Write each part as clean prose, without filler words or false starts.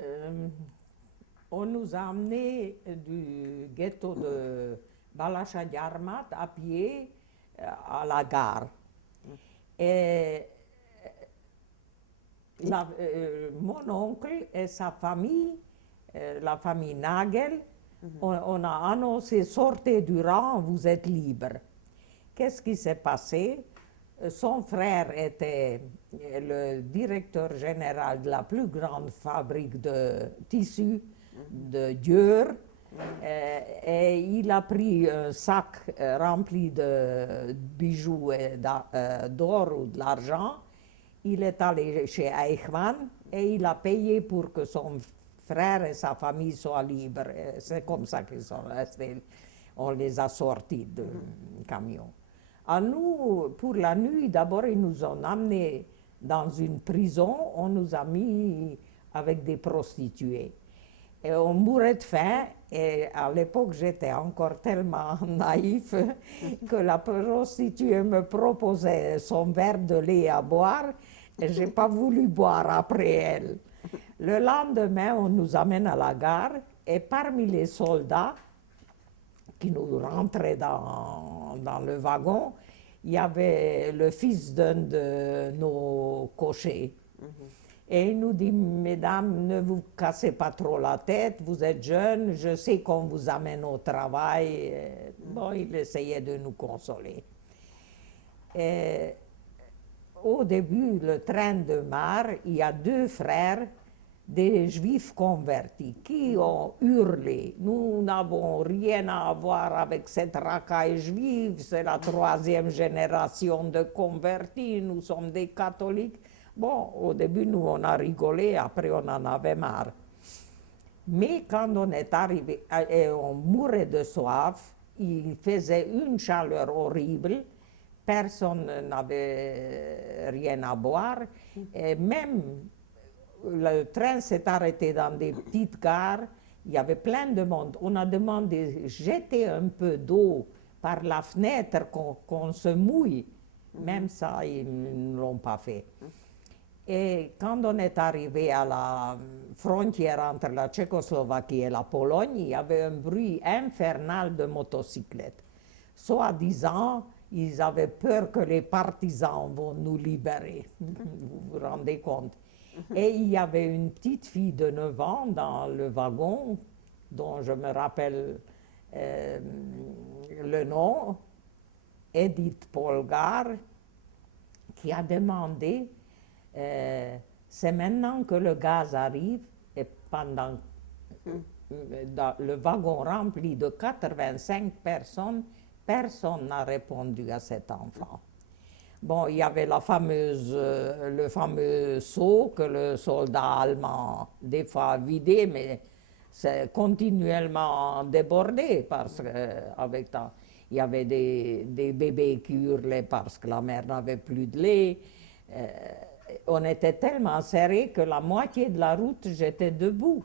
Euh, on nous a amenés du ghetto de Balachadiarmat à pied à la gare. Et mon oncle et sa famille, la famille Nagel, on a annoncé sortez du rang, vous êtes libre. Qu'est-ce qui s'est passé? Son frère était le directeur général de la plus grande fabrique de tissus de Dieur. Et il a pris un sac rempli de bijoux et d'or ou de l'argent. Il est allé chez Eichmann et il a payé pour que son frère et sa famille soient libres. C'est comme ça qu'ils sont restés. On les a sortis du camion. À nous, pour la nuit, d'abord, ils nous ont amenés dans une prison. On nous a mis avec des prostituées. Et on mourait de faim. Et à l'époque, j'étais encore tellement naïf que la prostituée me proposait son verre de lait à boire et je n'ai pas voulu boire après elle. Le lendemain, on nous amène à la gare et parmi les soldats qui nous rentraient dans le wagon, il y avait le fils d'un de nos cochers. Et il nous dit, mesdames, ne vous cassez pas trop la tête, vous êtes jeunes, je sais qu'on vous amène au travail. Bon, il essayait de nous consoler. Et au début, le train de Mar, il y a deux frères, des juifs convertis, qui ont hurlé. Nous n'avons rien à voir avec cette racaille juive, c'est la troisième génération de convertis, nous sommes des catholiques. Bon, au début, nous, on a rigolé, après, on en avait marre. Mais quand on est arrivé et on mourait de soif, il faisait une chaleur horrible, personne n'avait rien à boire, et même le train s'est arrêté dans des petites gares, il y avait plein de monde. On a demandé de jeter un peu d'eau par la fenêtre qu'on se mouille. Même ça, ils ne l'ont pas fait. Et quand on est arrivé à la frontière entre la Tchécoslovaquie et la Pologne, il y avait un bruit infernal de motocyclettes. Soi-disant, ils avaient peur que les partisans vont nous libérer. Vous vous rendez compte? Et il y avait une petite fille de 9 ans dans le wagon, dont je me rappelle le nom, Edith Polgar, qui a demandé c'est maintenant que le gaz arrive et pendant dans le wagon rempli de 85 personnes, personne n'a répondu à cet enfant. Bon, il y avait le fameux seau que le soldat allemand des fois vidé, mais c'est continuellement débordé parce qu'avec il y avait des bébés qui hurlaient parce que la mère n'avait plus de lait. On était tellement serrés que la moitié de la route, j'étais debout.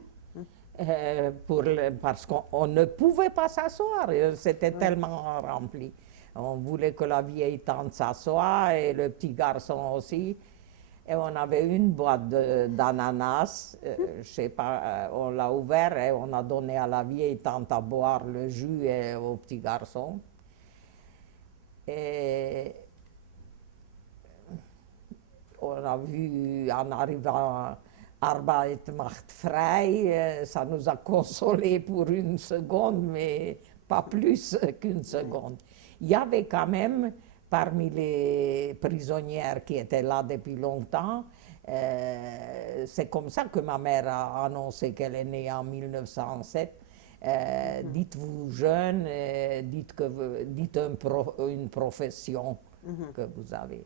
Parce qu'on ne pouvait pas s'asseoir, c'était tellement rempli. On voulait que la vieille tante s'assoie et le petit garçon aussi. Et on avait une boîte d'ananas, je sais pas, on l'a ouvert et on a donné à la vieille tante à boire le jus et au petit garçon. Et on a vu en arrivant Arbeit macht frei, ça nous a consolés pour une seconde, mais pas plus qu'une seconde. Il y avait quand même, parmi les prisonnières qui étaient là depuis longtemps, c'est comme ça que ma mère a annoncé qu'elle est née en 1907. Dites-vous jeune, dites une profession que vous avez.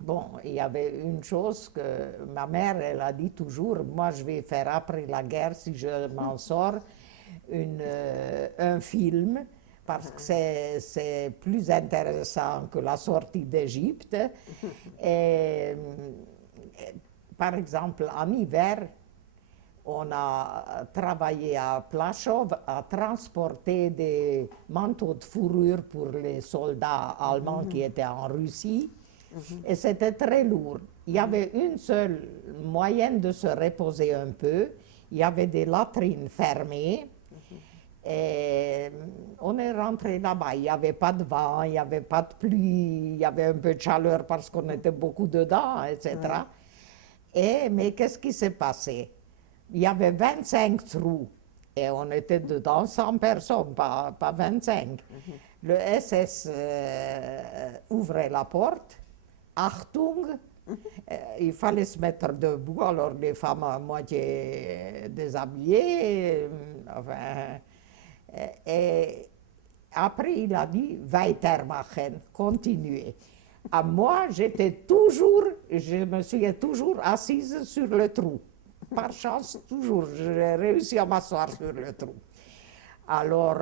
Bon, il y avait une chose que ma mère, elle a dit toujours, moi je vais faire après la guerre, si je m'en sors, un film, parce que c'est plus intéressant que la sortie d'Égypte. Et, par exemple, en hiver, on a travaillé à Plaszow à transporter des manteaux de fourrure pour les soldats allemands qui étaient en Russie. Et c'était très lourd. Il y avait une seule moyenne de se reposer un peu. Il y avait des latrines fermées. Et on est rentré là-bas. Il n'y avait pas de vent, il n'y avait pas de pluie, il y avait un peu de chaleur parce qu'on était beaucoup dedans, etc. Mais qu'est-ce qui s'est passé? Il y avait 25 trous et on était dedans 100 personnes, pas 25. Le SS ouvrait la porte. Achtung, il fallait se mettre debout, alors les femmes à moitié déshabillées, enfin, et après il a dit weitermachen, continuez. À moi, je me suis toujours assise sur le trou. Par chance, toujours, j'ai réussi à m'asseoir sur le trou. Alors,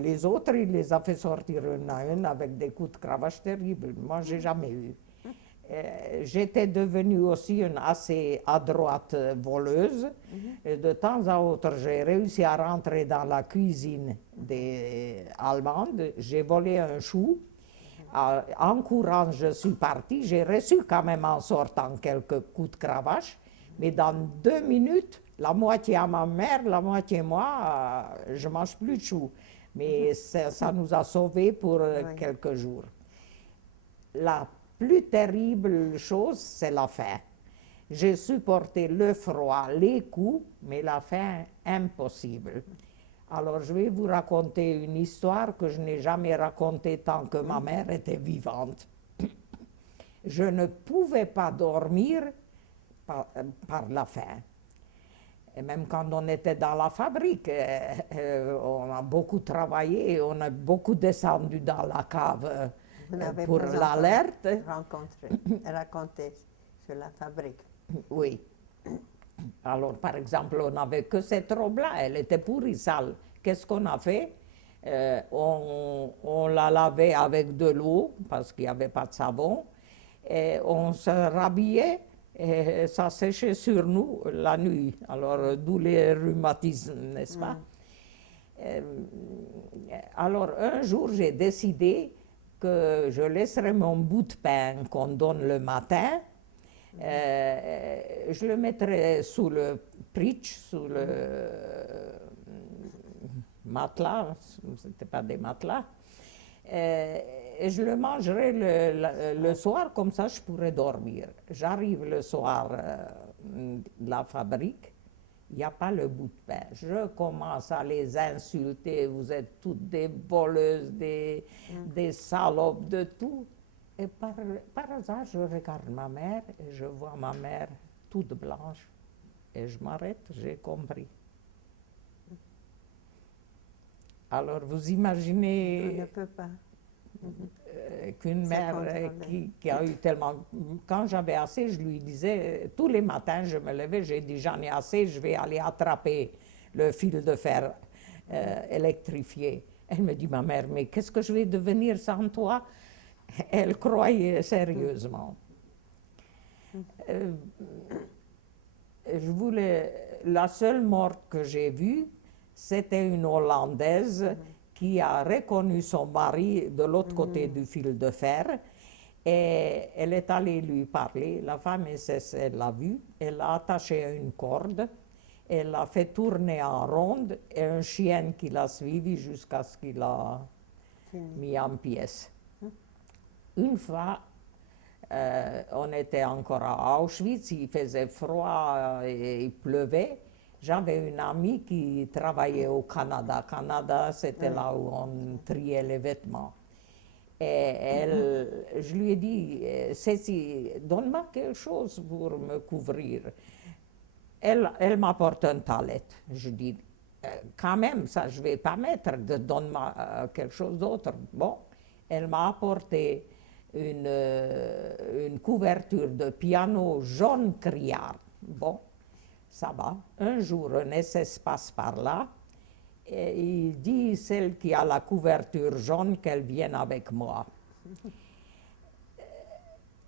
les autres, il les a fait sortir un à un avec des coups de cravache terribles. Moi, j'ai jamais eu. J'étais devenue aussi une assez adroite voleuse. Et de temps à autre, j'ai réussi à rentrer dans la cuisine des Allemandes. J'ai volé un chou. En courant, je suis partie. J'ai reçu quand même en sortant quelques coups de cravache. Mais dans 2 minutes, la moitié à ma mère, la moitié moi, je ne mange plus de chou. Mais ça nous a sauvés pour quelques jours. La plus terrible chose, c'est la faim. J'ai supporté le froid, les coups, mais la faim, impossible. Alors, je vais vous raconter une histoire que je n'ai jamais racontée tant que ma mère était vivante. Je ne pouvais pas dormir par la faim. Et même quand on était dans la fabrique, on a beaucoup travaillé, on a beaucoup descendu dans la cave pour l'alerte. Raconter sur la fabrique. Oui. Alors, par exemple, on n'avait que cette robe-là, elle était pourrie, sale. Qu'est-ce qu'on a fait? On la lavait avec de l'eau, parce qu'il n'y avait pas de savon, et on se rhabillait, et ça séchait sur nous la nuit. Alors, d'où les rhumatismes, n'est-ce pas? Alors, un jour, j'ai décidé que je laisserais mon bout de pain qu'on donne le matin, je le mettrais sous le pritch, sous le matelas, ce n'était pas des matelas, et je le mangerai le soir, comme ça je pourrais dormir. J'arrive le soir de la fabrique, il n'y a pas le bout de pain. Je commence à les insulter, vous êtes toutes des voleuses, des salopes, de tout. Et par hasard, je regarde ma mère et je vois ma mère toute blanche. Et je m'arrête, j'ai compris. Alors, vous imaginez... On ne peut pas. qu'une mère qui a eu tellement... Quand j'avais assez, je lui disais, tous les matins, je me levais, j'ai dit, j'en ai assez, je vais aller attraper le fil de fer électrifié. Elle me dit, ma mère, mais qu'est-ce que je vais devenir sans toi? Elle croyait sérieusement. La seule morte que j'ai vue, c'était une Hollandaise qui a reconnu son mari de l'autre côté du fil de fer. Et elle est allée lui parler. La femme SS, elle l'a vue. Elle l'a attaché à une corde. Elle l'a fait tourner en ronde. Et un chien qui l'a suivi jusqu'à ce qu'il l'a mis en pièces. Une fois, on était encore à Auschwitz, il faisait froid et il pleuvait. J'avais une amie qui travaillait au Canada. Canada, c'était là où on triait les vêtements. Et je lui ai dit, Cécile, donne-moi quelque chose pour me couvrir. Elle m'apporte un talet. Je dis, quand même, ça je ne vais pas mettre, donne-moi quelque chose d'autre. Bon, elle m'a apporté une couverture de piano jaune criard. Bon, ça va. Un jour, un SS passe par là et il dit, celle qui a la couverture jaune, qu'elle vienne avec moi.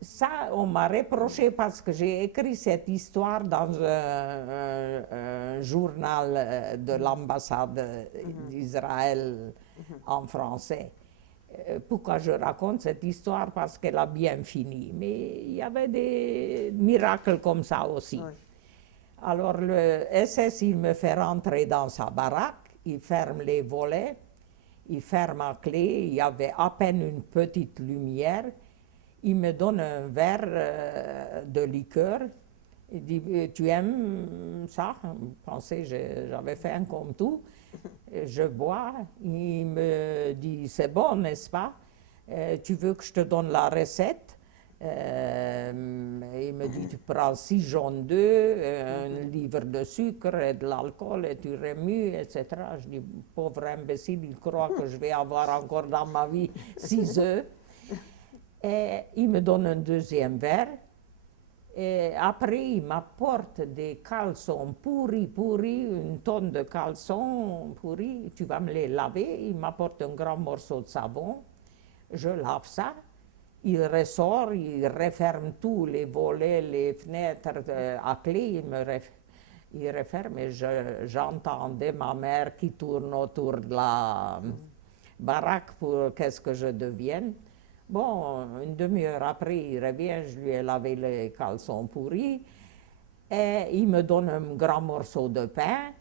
Ça, on m'a reproché parce que j'ai écrit cette histoire dans un journal de l'ambassade d'Israël en français. Pourquoi je raconte cette histoire? Parce qu'elle a bien fini. Mais il y avait des miracles comme ça aussi. Oui. Alors le SS, il me fait rentrer dans sa baraque, il ferme les volets, il ferme à clé, il y avait à peine une petite lumière. Il me donne un verre de liqueur. Il dit, tu aimes ça? Je pensais, j'avais faim comme tout. Je bois. Il me dit, c'est bon, n'est-ce pas? Tu veux que je te donne la recette? Il me dit, tu prends 6 jaunes d'œufs, un livre de sucre et de l'alcool et tu remues, etc. Je dis, pauvre imbécile, il croit que je vais avoir encore dans ma vie 6 œufs. Et il me donne un deuxième verre. Et après, il m'apporte des caleçons pourris, une tonne de caleçons pourris. Tu vas me les laver. Il m'apporte un grand morceau de savon. Je lave ça. Il ressort, il referme tous les volets, les fenêtres à clé. Il referme et j'entendais ma mère qui tourne autour de la baraque pour qu'est-ce que je devienne. Bon, une demi-heure après, il revient, je lui ai lavé les caleçons pourris et il me donne un grand morceau de pain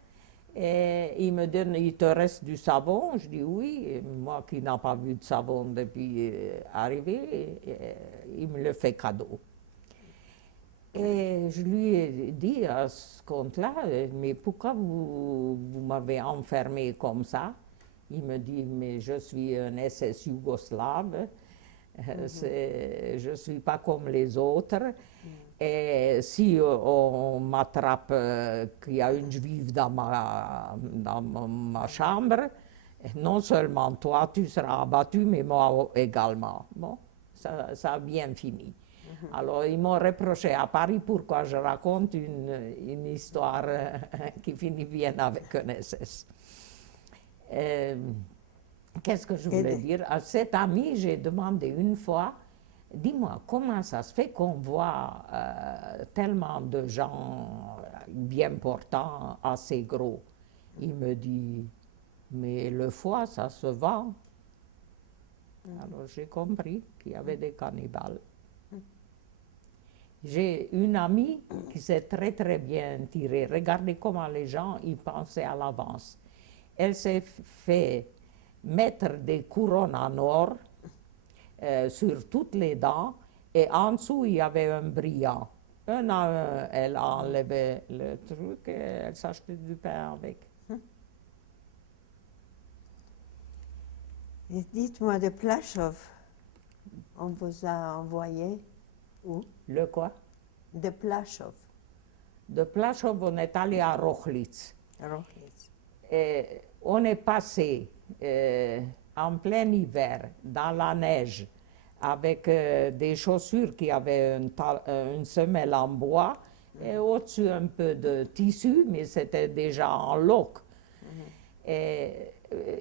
et il me dit, il te reste du savon? Je dis oui, et moi qui n'ai pas vu de savon depuis arriver, il me le fait cadeau. Et je lui ai dit à ce compte-là, mais pourquoi vous m'avez enfermé comme ça? Il me dit, mais je suis un SS yougoslave. Je ne suis pas comme les autres. Et si on m'attrape qu'il y a une juive dans ma chambre, non seulement toi tu seras abattu, mais moi également. Bon, ça a bien fini. Alors ils m'ont reproché à Paris pourquoi je raconte une histoire qui finit bien avec un SS. Qu'est-ce que je voulais dire? À cet ami, j'ai demandé une fois, dis-moi, comment ça se fait qu'on voit tellement de gens bien portants, assez gros? Il me dit, mais le foie, ça se vend. Alors j'ai compris qu'il y avait des cannibales. J'ai une amie qui s'est très très bien tirée. Regardez comment les gens y pensaient à l'avance. Elle s'est fait mettre des couronnes en or sur toutes les dents et en dessous il y avait un brillant. Un à un, elle a enlevé le truc et elle s'achetait du pain avec. Et dites-moi, de Plaszow, on vous a envoyé où? Le quoi? De Plaszow. De Plaszow, on est allé à Rochlitz. Rochlitz. Et on est passé en plein hiver, dans la neige, avec des chaussures qui avaient une semelle en bois et au-dessus un peu de tissu, mais c'était déjà en loques. Et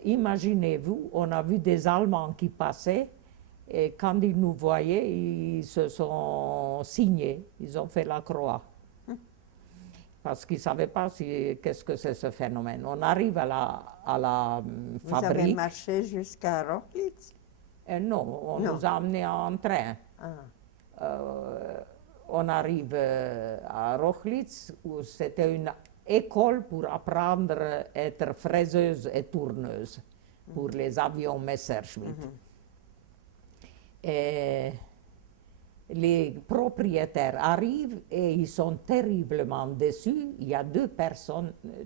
imaginez-vous, on a vu des Allemands qui passaient et quand ils nous voyaient, ils se sont signés, ils ont fait la croix. Parce qu'ils ne savaient pas qu'est-ce que c'est ce phénomène. On arrive à la fabrique. Vous avez marché jusqu'à Rochlitz? Non, on nous a amenés en train. On arrive à Rochlitz, où c'était une école pour apprendre à être fraiseuse et tourneuse pour les avions Messerschmitt. Et les propriétaires arrivent et ils sont terriblement déçus. Il y a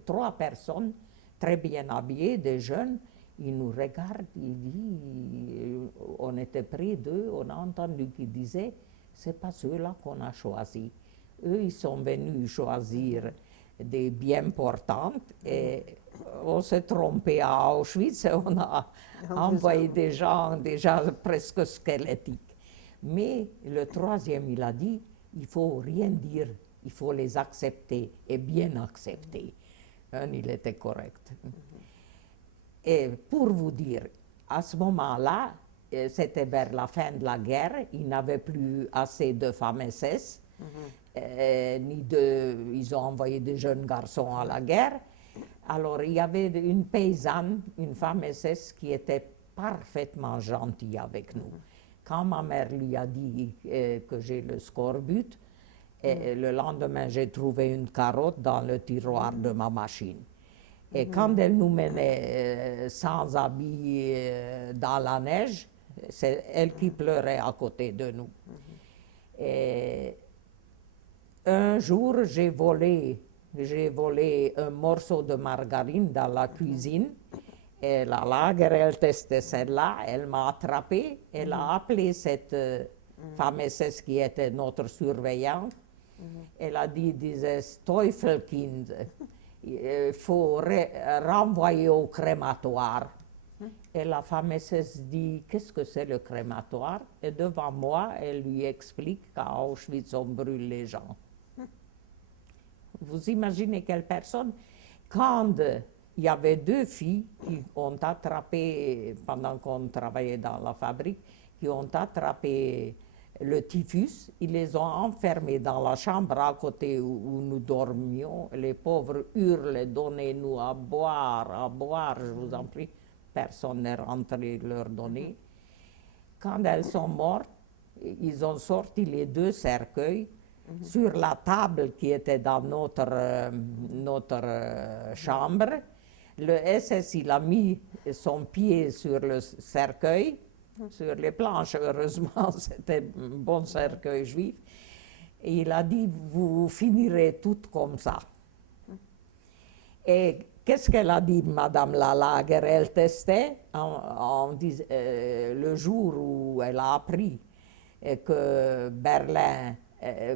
3 personnes très bien habillées, des jeunes. Ils nous regardent, ils disent, on était près d'eux, on a entendu qu'ils disaient, c'est pas ceux-là qu'on a choisis. Eux, ils sont venus choisir des bien portantes et on s'est trompé à Auschwitz et on a envoyé des gens déjà presque squelettiques. Mais le troisième, il a dit, il ne faut rien dire, il faut les accepter, et bien accepter. Il était correct. Et pour vous dire, à ce moment-là, c'était vers la fin de la guerre, il n'avait plus assez de femmes SS, ils ont envoyé des jeunes garçons à la guerre. Alors il y avait une paysanne, une femme SS qui était parfaitement gentil avec nous. Quand ma mère lui a dit que j'ai le scorbut, et le lendemain, j'ai trouvé une carotte dans le tiroir de ma machine. Et quand elle nous menait sans habits dans la neige, c'est elle qui pleurait à côté de nous. Et un jour, j'ai volé un morceau de margarine dans la cuisine. Et la Lagerelteste testait celle-là, elle m'a attrapé, elle a appelé cette femme SS qui était notre surveillante. Elle a dit, dieses Teufelkind, il faut renvoyer au crématoire. Et la femme SS dit, qu'est-ce que c'est le crématoire? Et devant moi, elle lui explique qu'à Auschwitz, on brûle les gens. Vous imaginez quelle personne? Quand il y avait 2 filles qui ont attrapé, pendant qu'on travaillait dans la fabrique, qui ont attrapé le typhus, ils les ont enfermées dans la chambre à côté où nous dormions. Les pauvres hurlent, donnez-nous à boire, je vous en prie. Personne n'est rentré leur donner. Quand elles sont mortes, ils ont sorti les 2 cercueils sur la table qui était dans notre chambre. Le SS, il a mis son pied sur le cercueil, sur les planches, heureusement, c'était un bon cercueil juif. Et il a dit, vous finirez toutes comme ça. Et qu'est-ce qu'elle a dit, Madame la Lagerelteste, le jour où elle a appris que Berlin,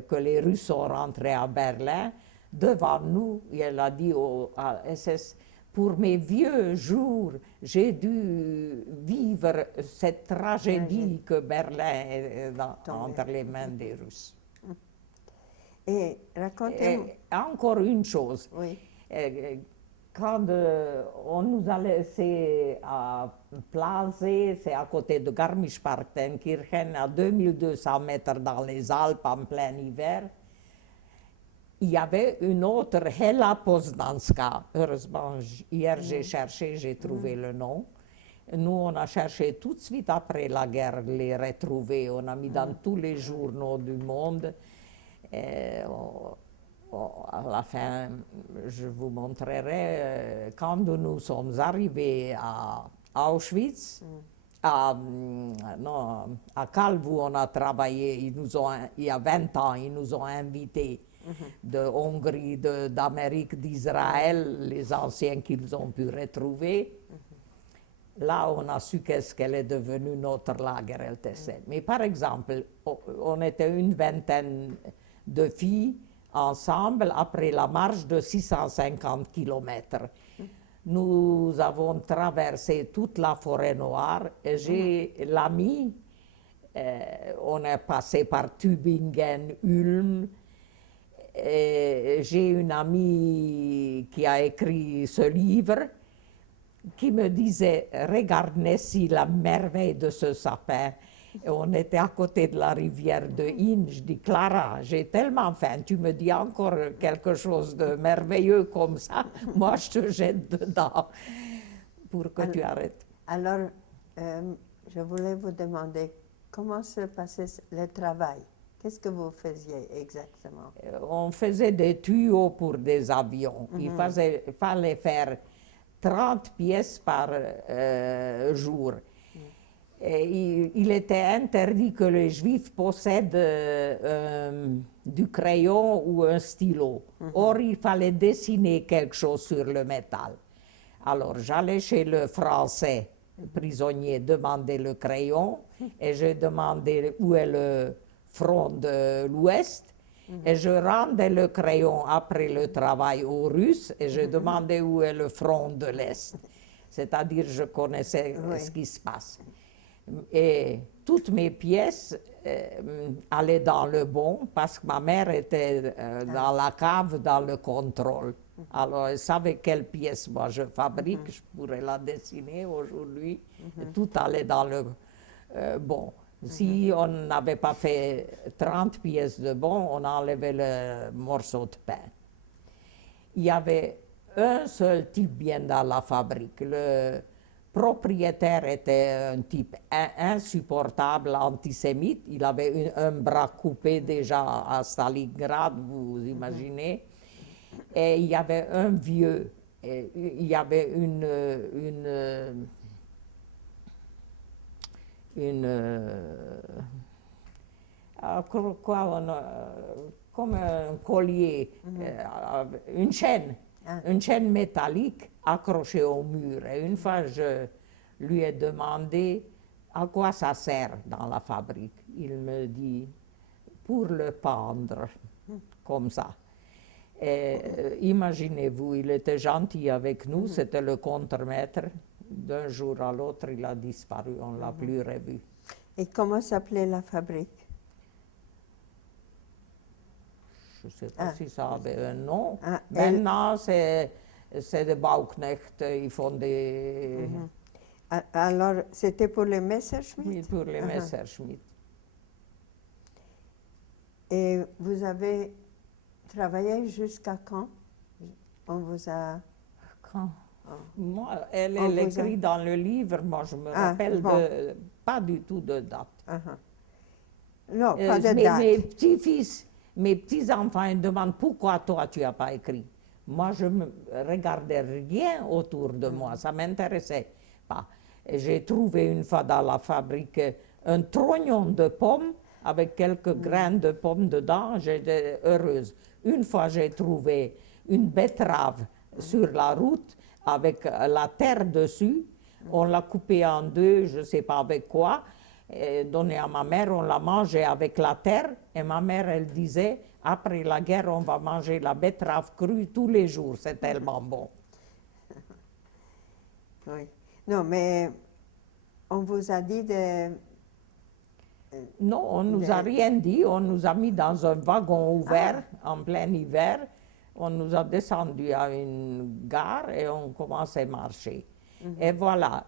que les Russes sont rentrés à Berlin, devant nous, elle a dit à SS, pour mes vieux jours, j'ai dû vivre cette tragédie que Berlin est entre les mains des Russes. Et racontez-moi. Encore une chose. Oui. Quand on nous a laissé à Plaze, c'est à côté de Garmisch-Partenkirchen, à 2200 mètres dans les Alpes en plein hiver, il y avait une autre Hela Poznanska. Heureusement, hier j'ai cherché, j'ai trouvé le nom. Nous, on a cherché tout de suite après la guerre les retrouver. On a mis dans tous les journaux du monde. À la fin, je vous montrerai, quand nous sommes arrivés à Auschwitz, à Calv où on a travaillé, il y a 20 ans, ils nous ont invités de Hongrie, d'Amérique, d'Israël, les anciens qu'ils ont pu retrouver. Là, on a su qu'est-ce qu'elle est devenue notre Lagerelteste. Mais par exemple, on était une vingtaine de filles ensemble après la marche de 650 km. Nous avons traversé toute la forêt noire et j'ai l'ami, on est passé par Tübingen, Ulm, et j'ai une amie qui a écrit ce livre qui me disait, regarde Nessie, la merveille de ce sapin. Et on était à côté de la rivière de Inn. Je dis, Clara, j'ai tellement faim, tu me dis encore quelque chose de merveilleux comme ça, moi je te jette dedans pour que tu arrêtes. Alors, je voulais vous demander comment se passait le travail. Qu'est-ce que vous faisiez exactement? On faisait des tuyaux pour des avions. Il fallait faire 30 pièces par jour. Et il était interdit que les Juifs possèdent du crayon ou un stylo. Or, il fallait dessiner quelque chose sur le métal. Alors, j'allais chez le Français prisonnier demander le crayon et je demandais où est le front de l'Ouest. Et je rendais le crayon après le travail aux Russes et je demandais où est le front de l'Est. C'est-à-dire, je connaissais ce qui se passe. Et toutes mes pièces allaient dans le bon parce que ma mère était dans la cave, dans le contrôle. Alors, elle savait quelle pièce moi je fabrique, je pourrais la dessiner aujourd'hui. Tout allait dans le bon. Si on n'avait pas fait 30 pièces de bon, on enlevait le morceau de pain. Il y avait un seul type bien dans la fabrique, propriétaire était un type insupportable, antisémite. Il avait un bras coupé déjà à Stalingrad, vous imaginez. Et il y avait un vieux, et il y avait comme un collier, une chaîne métallique accrochée au mur. Et une fois, je lui ai demandé à quoi ça sert dans la fabrique. Il me dit, pour le pendre, comme ça. Et imaginez-vous, il était gentil avec nous, c'était le contremaître. D'un jour à l'autre, il a disparu, on ne l'a plus revu. Et comment s'appelait la fabrique? Je ne sais pas si ça avait un nom. Ah, Maintenant, c'est des Bauknecht, ils font des... Alors, c'était pour les Messerschmitt? Oui, pour les Messerschmitt. Et vous avez travaillé jusqu'à quand? On vous a... Quand? Moi, elle écrit dans le livre, moi je me rappelle pas du tout de date. Non, pas de mes date. petits-fils, mes petits-enfants, ils demandent pourquoi toi tu n'as pas écrit. Moi, je ne regardais rien autour de moi, ça ne m'intéressait pas. J'ai trouvé une fois dans la fabrique un trognon de pommes avec quelques grains de pommes dedans, j'étais heureuse. Une fois, j'ai trouvé une betterave sur la route avec la terre dessus. On l'a coupée en deux, je ne sais pas avec quoi, et donnée à ma mère, on l'a mangée avec la terre. Et ma mère, elle disait, après la guerre, on va manger la betterave crue tous les jours, c'est tellement bon. Oui. Non, mais on vous a dit de... Non, on ne nous a rien dit, on nous a mis dans un wagon ouvert en plein hiver. On nous a descendu à une gare et on commençait à marcher. Et voilà,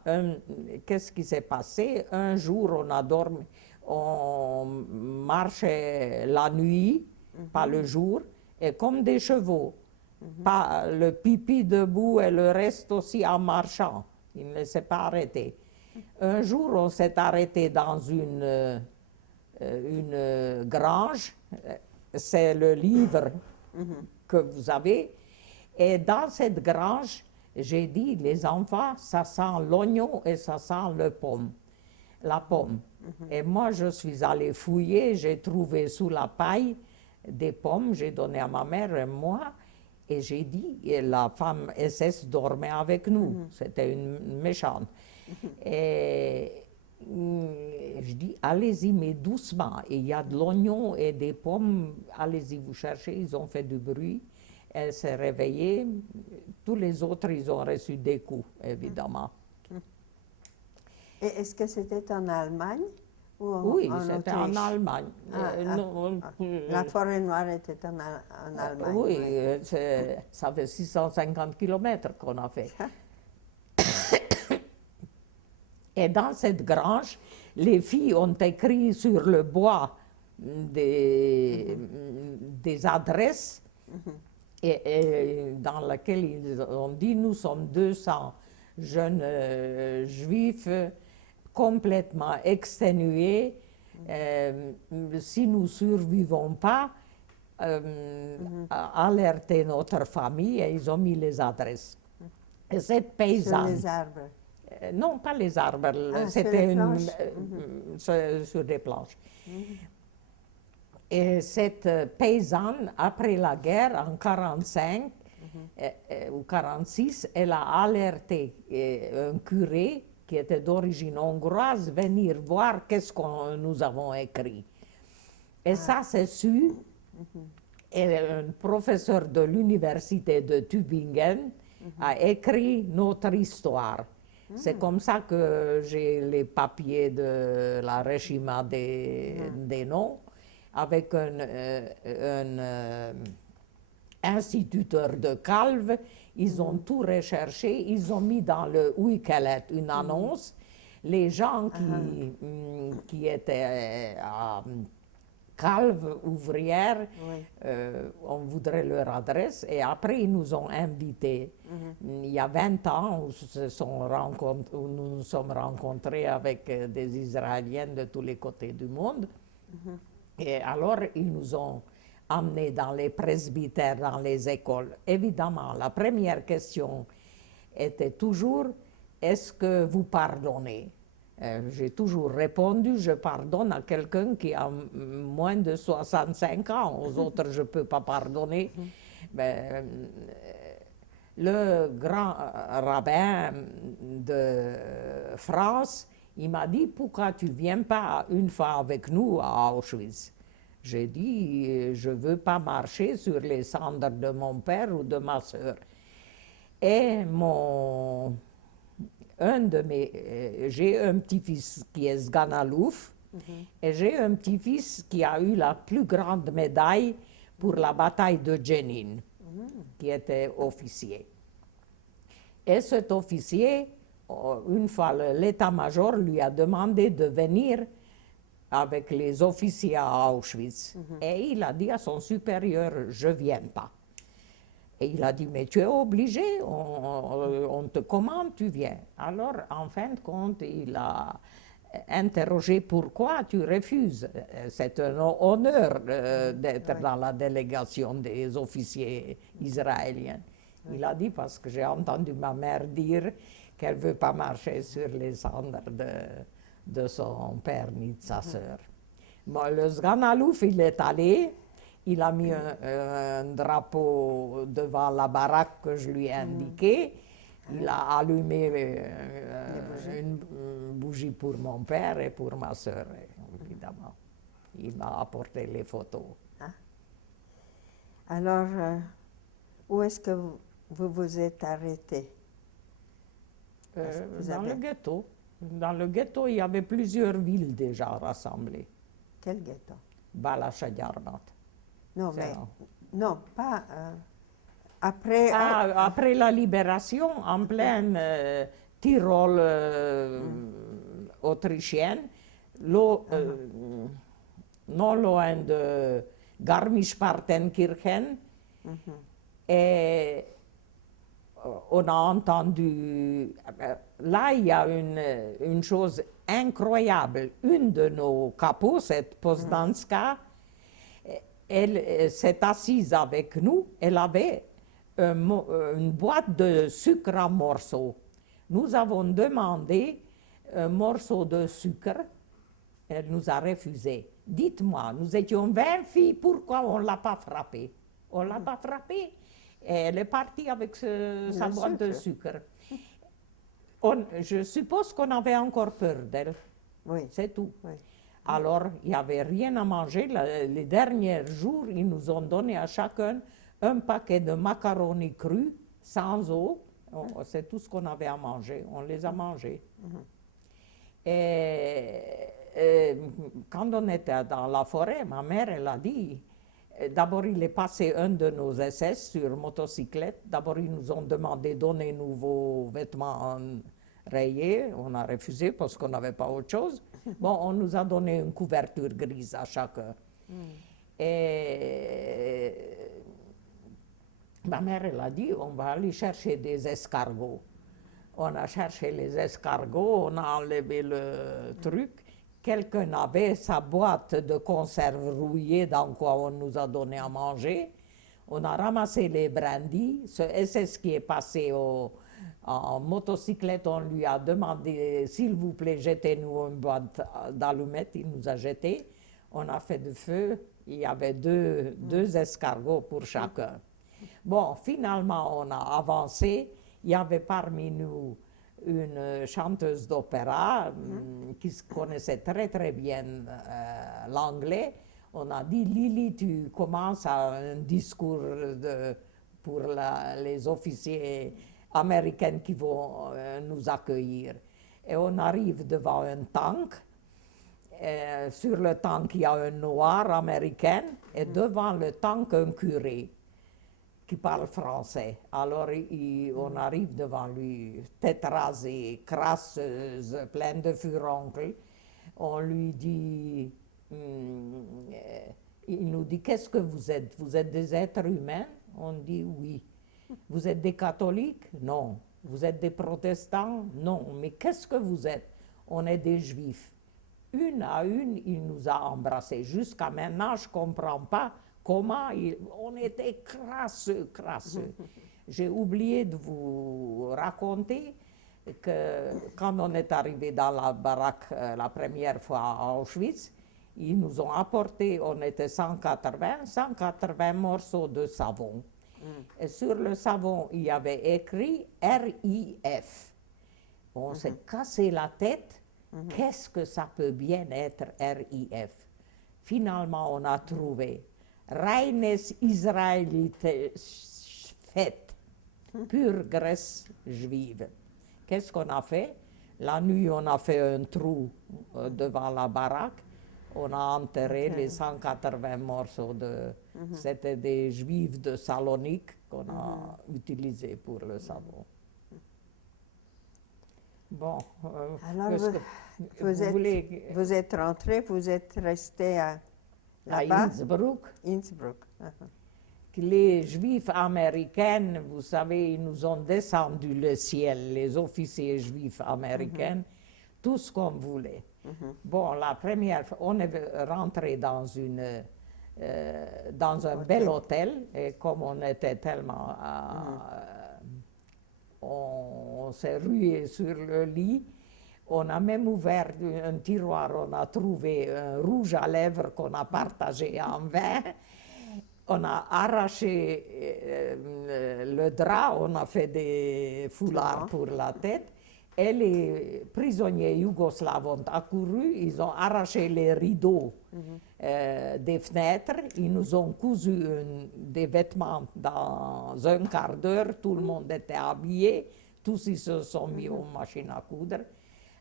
qu'est-ce qui s'est passé? Un jour, on a dormi, on marchait la nuit, pas le jour, et comme des chevaux. Pas le pipi debout et le reste aussi en marchant. Il ne s'est pas arrêté. Un jour, on s'est arrêté dans une grange. C'est le livre que vous avez. Et dans cette grange, j'ai dit, les enfants, ça sent l'oignon et ça sent la pomme. Et moi, je suis allée fouiller, j'ai trouvé sous la paille des pommes, j'ai donné à ma mère et moi, et j'ai dit, et la femme SS dormait avec nous, c'était une méchante. Et je dis, allez-y, mais doucement. Et il y a de l'oignon et des pommes, allez-y, vous cherchez. Ils ont fait du bruit. Elle s'est réveillée. Tous les autres, ils ont reçu des coups, évidemment. Et est-ce que c'était en Allemagne ou Oui, en c'était Autriche? en Allemagne. La forêt noire était en Allemagne. Oui, ça fait 650 kilomètres qu'on a fait. Et dans cette grange, les filles ont écrit sur le bois des adresses et dans lesquelles ils ont dit, nous sommes 200 jeunes juifs complètement exténués. Si nous ne survivons pas, alertez notre famille, et ils ont mis les adresses. Et cette paysanne... Sur les arbres. Non, pas les arbres, c'était sur des planches. Et cette paysanne, après la guerre, en 1945 ou 1946, elle a alerté un curé qui était d'origine hongroise venir voir qu'est-ce que nous avons écrit. Et ça, c'est su. Et un professeur de l'université de Tübingen a écrit notre histoire. C'est comme ça que j'ai les papiers de la régime des noms, avec un instituteur de Calve. Ils ont tout recherché, ils ont mis dans le Uikelet une annonce. Les gens qui étaient à calves ouvrières, Oui. On voudrait leur adresse. Et après, ils nous ont invités. Il y a 20 ans, où nous nous sommes rencontrés avec des Israéliens de tous les côtés du monde. Et alors, ils nous ont emmenés dans les presbytères, dans les écoles. Évidemment, la première question était toujours, est-ce que vous pardonnez? J'ai toujours répondu, je pardonne à quelqu'un qui a moins de 65 ans. Aux autres, je ne peux pas pardonner. Mais, le grand rabbin de France, il m'a dit, pourquoi tu ne viens pas une fois avec nous à Auschwitz? J'ai dit, je ne veux pas marcher sur les cendres de mon père ou de ma sœur. Et j'ai un petit-fils qui est Sgan Alouf, et j'ai un petit-fils qui a eu la plus grande médaille pour la bataille de Jenin, qui était officier. Et cet officier, une fois l'état-major lui a demandé de venir avec les officiers à Auschwitz. Et il a dit à son supérieur, je ne viens pas. Et il a dit, mais tu es obligé, on te commande, tu viens. Alors, en fin de compte, il a interrogé pourquoi tu refuses. C'est un honneur d'être dans la délégation des officiers israéliens. Il a dit, parce que j'ai entendu ma mère dire qu'elle ne veut pas marcher sur les cendres de son père ni de sa sœur. Bon, le Sgan Alouf, il est allé. Il a mis un drapeau devant la baraque que je lui ai indiqué. Il a allumé une bougie pour mon père et pour ma sœur, évidemment. Il m'a apporté les photos. Ah. Alors, où est-ce que vous êtes arrêté? Dans le ghetto. Dans le ghetto, il y avait plusieurs villes déjà rassemblées. Quel ghetto? Balacha Yarmat. Non, mais non, pas après. Après la libération, en pleine Tyrol autrichienne, non loin de Garmisch-Partenkirchen, et on a entendu. Là, il y a une chose incroyable. Une de nos capots, cette Pozdanska, elle s'est assise avec nous, elle avait une boîte de sucre à morceaux. Nous avons demandé un morceau de sucre, elle nous a refusé. Dites-moi, nous étions 20 filles, pourquoi on ne l'a pas frappée? On ne l'a pas frappée, et elle est partie avec sa boîte de sucre. Je suppose qu'on avait encore peur d'elle, Oui. c'est tout. Oui. Alors, il n'y avait rien à manger. Les derniers jours, ils nous ont donné à chacun un paquet de macaronis crus, sans eau. C'est tout ce qu'on avait à manger. On les a mangés. Et quand on était dans la forêt, ma mère, elle a dit, d'abord, il est passé un de nos SS sur motocyclette. D'abord, ils nous ont demandé, donnez-nous vos vêtements rayés. On a refusé parce qu'on n'avait pas autre chose. Bon, on nous a donné une couverture grise à chacun. Et ma mère, elle a dit, on va aller chercher des escargots. On a cherché les escargots, on a enlevé le truc. Quelqu'un avait sa boîte de conserve rouillée dans quoi on nous a donné à manger. On a ramassé les brindilles. Ce SS qui est passé en motocyclette, on lui a demandé, s'il vous plaît, jetez-nous une boîte d'allumettes. Il nous a jeté. On a fait du feu. Il y avait deux escargots pour chacun. Bon, finalement, on a avancé. Il y avait parmi nous une chanteuse d'opéra qui connaissait très très bien l'anglais. On a dit, Lily, tu commences un discours pour les officiers américains qui vont nous accueillir. Et on arrive devant un tank. Sur le tank, il y a un noir américain et devant le tank, un curé qui parle français. Alors, on arrive devant lui, tête rasée, crasseuse, pleine de furoncles. On lui dit, il nous dit, qu'est-ce que vous êtes? Vous êtes des êtres humains? On dit oui. Vous êtes des catholiques? Non. Vous êtes des protestants? Non. Mais qu'est-ce que vous êtes? On est des juifs. Une à une, il nous a embrassés. Jusqu'à maintenant, je ne comprends pas comment on était crasseux, crasseux. J'ai oublié de vous raconter que quand on est arrivé dans la baraque la première fois à Auschwitz, ils nous ont apporté, on était 180 morceaux de savon. Et sur le savon, il y avait écrit RIF. On s'est cassé la tête. Qu'est-ce que ça peut bien être RIF? Finalement, on a trouvé Reines Israélite Fête, pure Grèce juive. Qu'est-ce qu'on a fait? La nuit, on a fait un trou devant la baraque. On a enterré les 180 morceaux de... C'était des juifs de Salonique qu'on a utilisés pour le savon. Bon, Alors, vous êtes rentré, vous êtes resté là-bas? Innsbruck. Innsbruck. Les juifs américains, vous savez, ils nous ont descendu le ciel, les officiers juifs américains, tous comme voulaient. Bon, la première fois, on est rentré dans un bel hôtel, et comme on était tellement... on s'est rué sur le lit. On a même ouvert un tiroir, on a trouvé un rouge à lèvres qu'on a partagé en 20. On a arraché le drap, on a fait des foulards pour la tête. Et les prisonniers yougoslaves ont accouru, ils ont arraché les rideaux des fenêtres, ils nous ont cousu des vêtements dans un quart d'heure, tout le monde était habillé, tous ils se sont mis aux machines à coudre.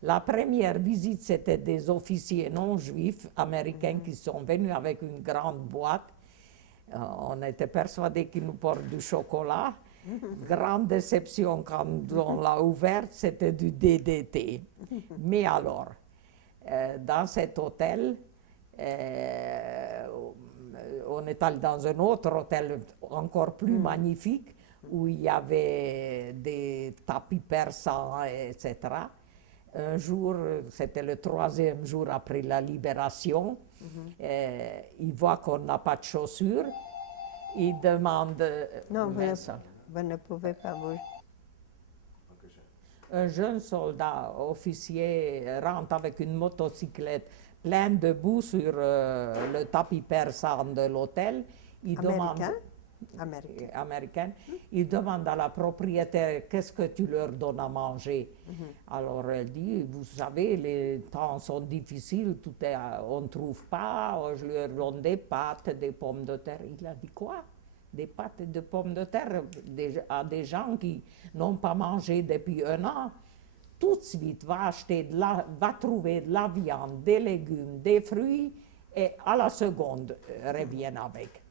La première visite, c'était des officiers non juifs américains qui sont venus avec une grande boîte. On était persuadés qu'ils nous portent du chocolat. Grande déception quand on l'a ouverte, c'était du DDT. Mais alors, dans cet hôtel, on est allé dans un autre hôtel encore plus magnifique où il y avait des tapis persans, etc. Un jour, c'était le 3e jour après la libération, il voit qu'on n'a pas de chaussures, il demande... Non, vous ne pouvez pas bouger. Un jeune soldat officier rentre avec une motocyclette pleine de boue sur le tapis persan de l'hôtel. Américain. Il demande à la propriétaire qu'est-ce que tu leur donnes à manger. Alors elle dit, vous savez, les temps sont difficiles, on ne trouve pas, je leur donne des pâtes, des pommes de terre. Il a dit quoi? Des pâtes et des pommes de terre à des gens qui n'ont pas mangé depuis un an. Tout de suite, va trouver de la viande, des légumes, des fruits, et à la seconde, revient avec.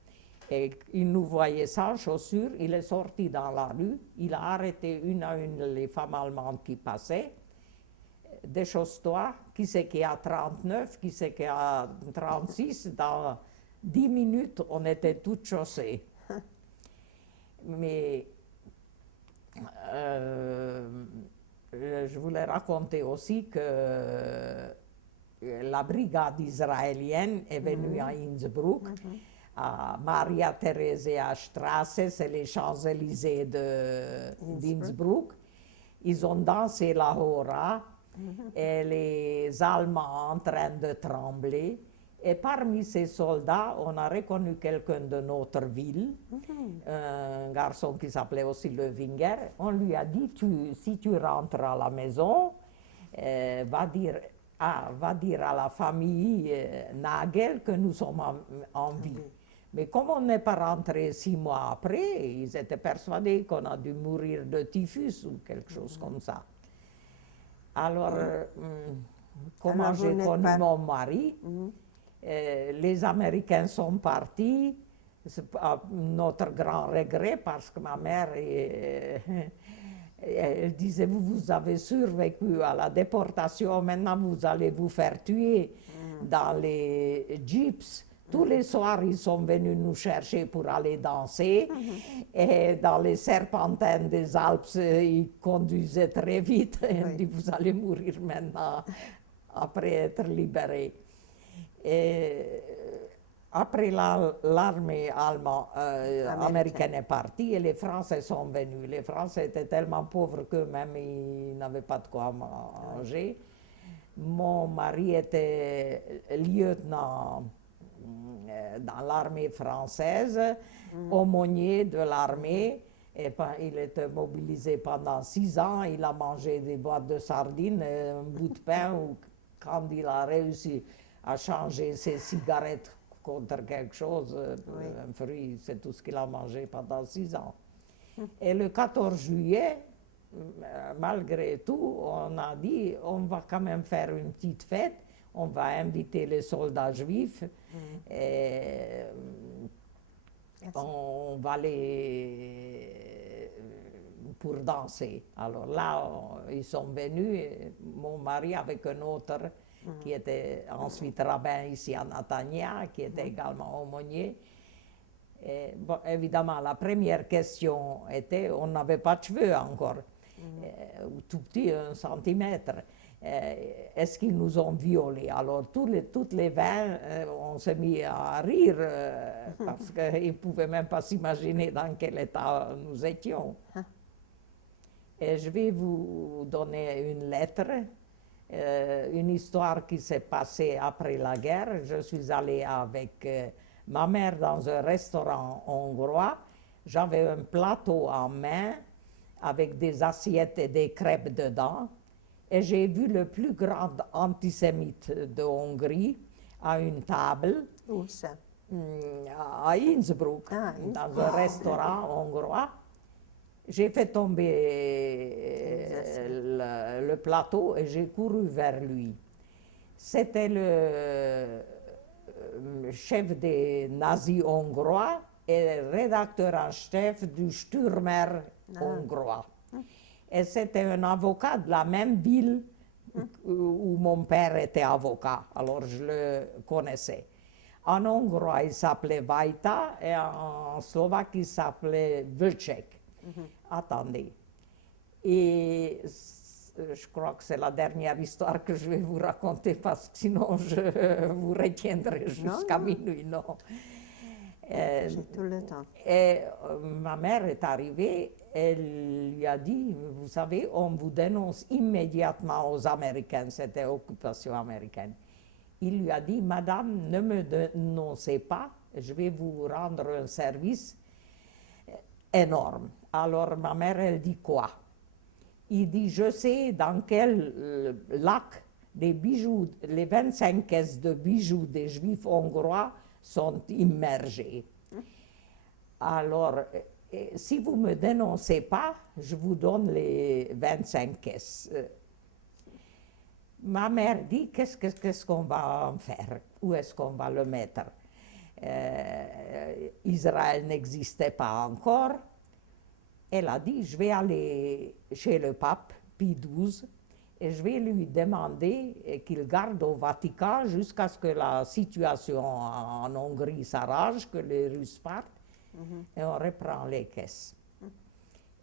Et il nous voyait sans chaussures, il est sorti dans la rue, il a arrêté une à une les femmes allemandes qui passaient. Déchausse-toi, qui c'est qui a 39, qui c'est qui a 36, dans 10 minutes, on était toutes chaussées. Mais je voulais raconter aussi que la brigade israélienne est venue à Innsbruck, à Maria Theresia Straße, c'est les Champs-Élysées d'Innsbruck. Ils ont dansé la hora et les Allemands en train de trembler. Et parmi ces soldats, on a reconnu quelqu'un de notre ville, un garçon qui s'appelait aussi Levinger. On lui a dit, si tu rentres à la maison, va dire à la famille Nagel que nous sommes en vie. Mais comme on n'est pas rentré 6 mois après, ils étaient persuadés qu'on a dû mourir de typhus ou quelque chose comme ça. Alors, comment j'ai connu mon mari? Les Américains sont partis, notre grand regret, parce que ma mère, elle disait, vous avez survécu à la déportation, maintenant vous allez vous faire tuer. dans les jeeps. Tous les soirs, ils sont venus nous chercher pour aller danser. Et dans les serpentins des Alpes, ils conduisaient très vite. Et Oui. ils disaient, vous allez mourir maintenant, après être libérés. Et après l'armée américaine est partie et les Français sont venus. Les Français étaient tellement pauvres qu'eux-mêmes, ils n'avaient pas de quoi manger. Mon mari était lieutenant dans l'armée française, aumônier de l'armée. Et il était mobilisé pendant 6 ans. Il a mangé des boîtes de sardines, un bout de pain. Ou quand il a réussi à changer ses cigarettes contre quelque chose, un fruit, c'est tout ce qu'il a mangé pendant 6 ans. Et le 14 juillet, malgré tout, on a dit, on va quand même faire une petite fête, on va inviter les soldats juifs, et on va les pour danser. Alors là, ils sont venus, et mon mari avec un autre qui était ensuite rabbin ici à Natania, qui était également aumônier. Et, bon, évidemment, la première question était, on n'avait pas de cheveux encore, tout petit, 1 centimètre. Est-ce qu'ils nous ont violés? Alors, toutes les 20, on s'est mis à rire parce qu'ils ne pouvaient même pas s'imaginer dans quel état nous étions. Et je vais vous donner une lettre, une histoire qui s'est passée après la guerre. Je suis allée avec ma mère dans un restaurant hongrois. J'avais un plateau en main avec des assiettes et des crêpes dedans. Et j'ai vu le plus grand antisémite de Hongrie à une table. Où ça? À Innsbruck, dans un restaurant hongrois. J'ai fait tomber le plateau et j'ai couru vers lui. C'était le chef des nazis hongrois et rédacteur en chef du Stürmer hongrois. Et c'était un avocat de la même ville où mon père était avocat, alors je le connaissais. En hongrois, il s'appelait Vajta et en slovaque, il s'appelait Vlček. Attendez. Et je crois que c'est la dernière histoire que je vais vous raconter parce que sinon je vous retiendrai jusqu'à minuit. Non. J'ai tout le temps. Et ma mère est arrivée, elle lui a dit, vous savez, on vous dénonce immédiatement aux Américains, c'était occupation américaine. Il lui a dit, madame, ne me dénoncez pas, je vais vous rendre un service énorme. Alors ma mère, elle dit quoi? Il dit, je sais dans quel lac les bijoux, les 25 caisses de bijoux des Juifs hongrois sont immergés. Alors, si vous ne me dénoncez pas, je vous donne les 25 caisses. Ma mère dit, qu'est-ce qu'on va en faire? Où est-ce qu'on va le mettre? Israël n'existait pas encore. Elle a dit, je vais aller chez le pape Pie XII et je vais lui demander qu'il garde au Vatican jusqu'à ce que la situation en Hongrie s'arrange, que les Russes partent, et on reprend les caisses.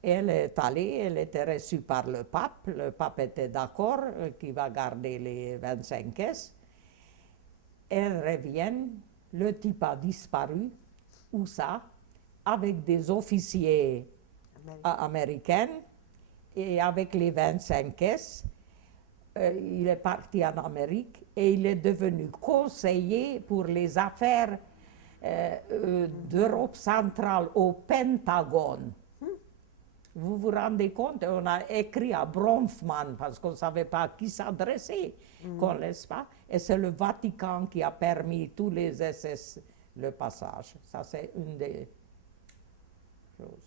Elle est allée, elle était reçue par le pape était d'accord qu'il va garder les 25 caisses. Elle revient, le type a disparu, où ça? Avec des officiers américains et avec les 25 caisses. Il est parti en Amérique et il est devenu conseiller pour les affaires d'Europe centrale au Pentagone. Vous vous rendez compte? On a écrit à Bronfman parce qu'on ne savait pas à qui s'adresser, qu'on ne laisse pas. Et c'est le Vatican qui a permis tous les SS le passage. Ça, c'est une des choses.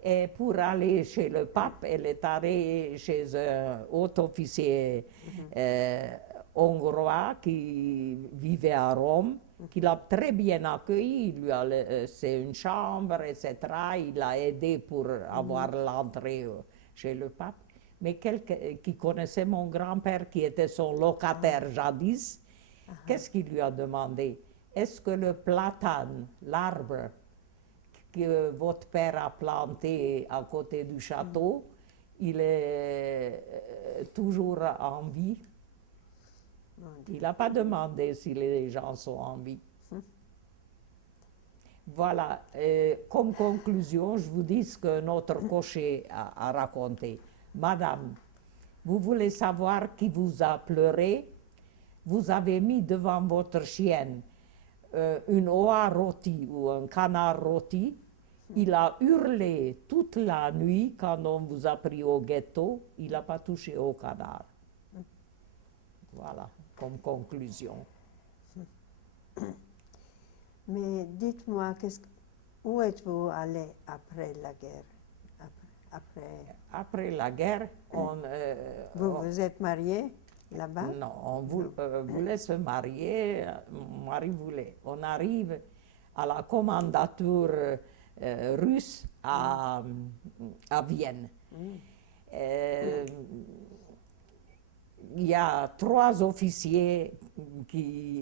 Et pour aller chez le pape, elle est allée chez un haut officier hongrois qui vivait à Rome, qui l'a très bien accueilli. Il lui a laissé une chambre, etc. Il l'a aidé pour avoir l'entrée chez le pape. Mais quelqu'un qui connaissait mon grand-père, qui était son locataire jadis, Qu'est-ce qu'il lui a demandé? Est-ce que le platane, l'arbre que votre père a planté à côté du château, il est toujours en vie? Il n'a pas demandé si les gens sont en vie. Voilà, comme conclusion, je vous dis ce que notre cocher a raconté. Madame, vous voulez savoir qui vous a pleuré? Vous avez mis devant votre chienne une oie rôtie ou un canard rôti. Il a hurlé toute la nuit quand on vous a pris au ghetto. Il n'a pas touché au canard. Voilà, comme conclusion. Mais dites-moi, où êtes-vous allé après la guerre? Après la guerre, Vous vous êtes marié là-bas? Non, on voulait se marier, mon mari voulait. On arrive à la commandature russe à Vienne. Il y a 3 officiers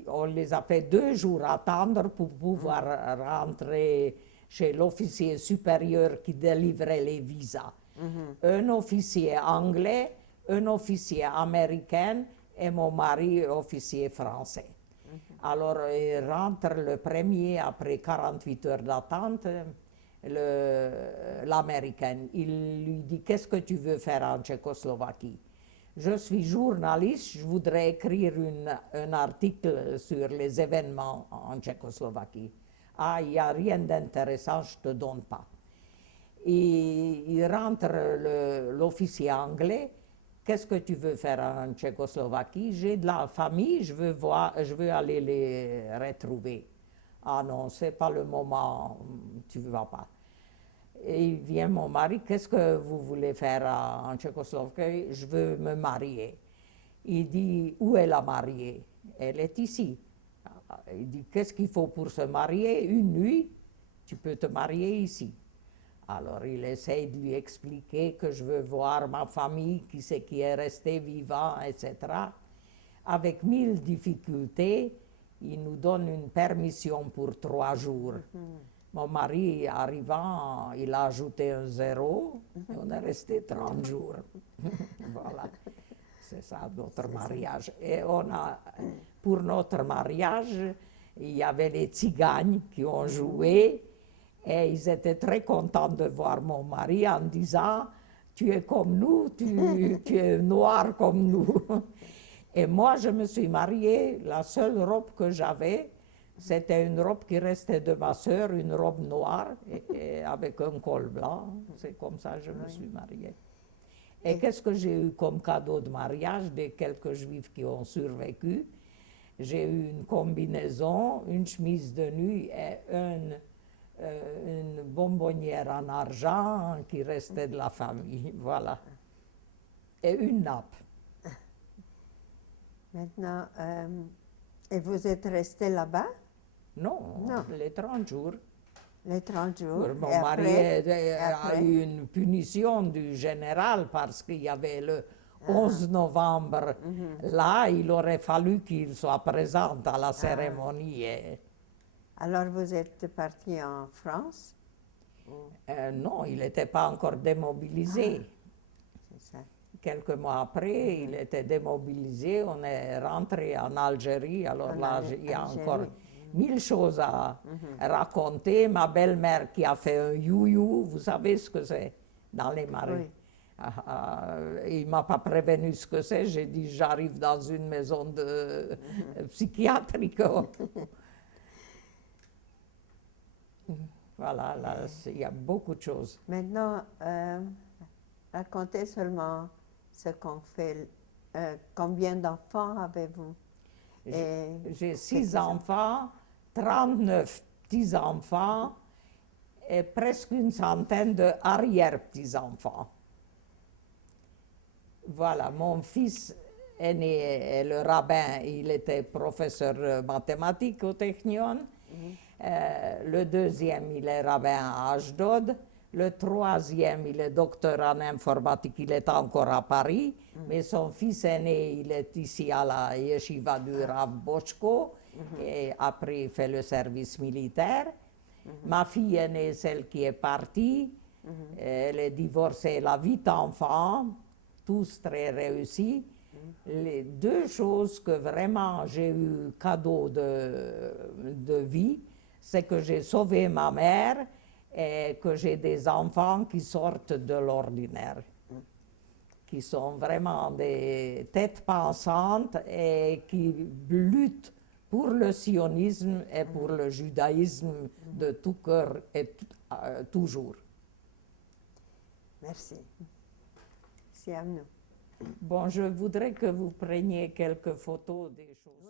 on les a fait 2 jours attendre pour pouvoir rentrer chez l'officier supérieur qui délivrait les visas. Un officier anglais, un officier américain et mon mari, officier français. Alors, il rentre le premier, après 48 heures d'attente, l'américain. Il lui dit, qu'est-ce que tu veux faire en Tchécoslovaquie? Je suis journaliste, je voudrais écrire un article sur les événements en Tchécoslovaquie. Ah, il n'y a rien d'intéressant, je ne te donne pas. Et il rentre l'officier anglais. Qu'est-ce que tu veux faire en Tchécoslovaquie? J'ai de la famille, je veux aller les retrouver. Ah non, ce n'est pas le moment, tu ne vas pas. Et il vient mon mari, qu'est-ce que vous voulez faire en Tchécoslovaquie? Je veux me marier. Il dit, où est la mariée? Elle est ici. Il dit, qu'est-ce qu'il faut pour se marier? Une nuit, tu peux te marier ici. Alors il essaye de lui expliquer que je veux voir ma famille, qui c'est qui est resté vivant, etc. Avec 1000 difficultés, il nous donne une permission pour 3 jours. Mon mari arrivant, il a ajouté un 0 et on est resté 30 jours. Voilà, c'est ça notre mariage. Et pour notre mariage, il y avait les Tsigagnes qui ont joué et ils étaient très contents de voir mon mari en disant « Tu es comme nous, tu es noir comme nous ». Et moi, je me suis mariée, la seule robe que j'avais, c'était une robe qui restait de ma sœur, une robe noire et avec un col blanc. C'est comme ça que je me suis mariée. Et qu'est-ce que j'ai eu comme cadeau de mariage des quelques juifs qui ont survécu? J'ai eu une combinaison, une chemise de nuit et une bonbonnière en argent qui restait de la famille. Voilà. Et une nappe. Maintenant, et vous êtes resté là-bas? Non, les 30 jours. Les 30 jours. Mon et mari a eu une punition du général parce qu'il y avait le 11 novembre. Là, il aurait fallu qu'il soit présent à la cérémonie. Alors, vous êtes parti en France? Non, il n'était pas encore démobilisé. C'est ça. Quelques mois après, il était démobilisé. On est rentré en Algérie. Alors là, il y a encore 1000 choses à raconter. Ma belle-mère qui a fait un you-you, vous savez ce que c'est dans les marais. Oui. Il ne m'a pas prévenu ce que c'est. J'ai dit, j'arrive dans une maison psychiatrique. Voilà, là, il y a beaucoup de choses. Maintenant, racontez seulement ce qu'on fait. Combien d'enfants avez-vous? J'ai 6 enfants, 39 petits-enfants et presque une centaine d'arrière-petits-enfants. Voilà, mon fils aîné est le rabbin, il était professeur mathématique au Technion. Le deuxième, il est rabbin à Ashdod. Le troisième, il est docteur en informatique, il est encore à Paris, mais son fils aîné, il est ici à la yeshiva du Rav Bochko, et après il fait le service militaire. Ma fille aînée, celle qui est partie, elle est divorcée, elle a 8 enfants, tous très réussis. Les deux choses que vraiment j'ai eu cadeau de vie, c'est que j'ai sauvé ma mère et que j'ai des enfants qui sortent de l'ordinaire, qui sont vraiment des têtes pensantes et qui luttent pour le sionisme et pour le judaïsme de tout cœur et toujours. Merci. C'est à nous. Bon, je voudrais que vous preniez quelques photos des choses.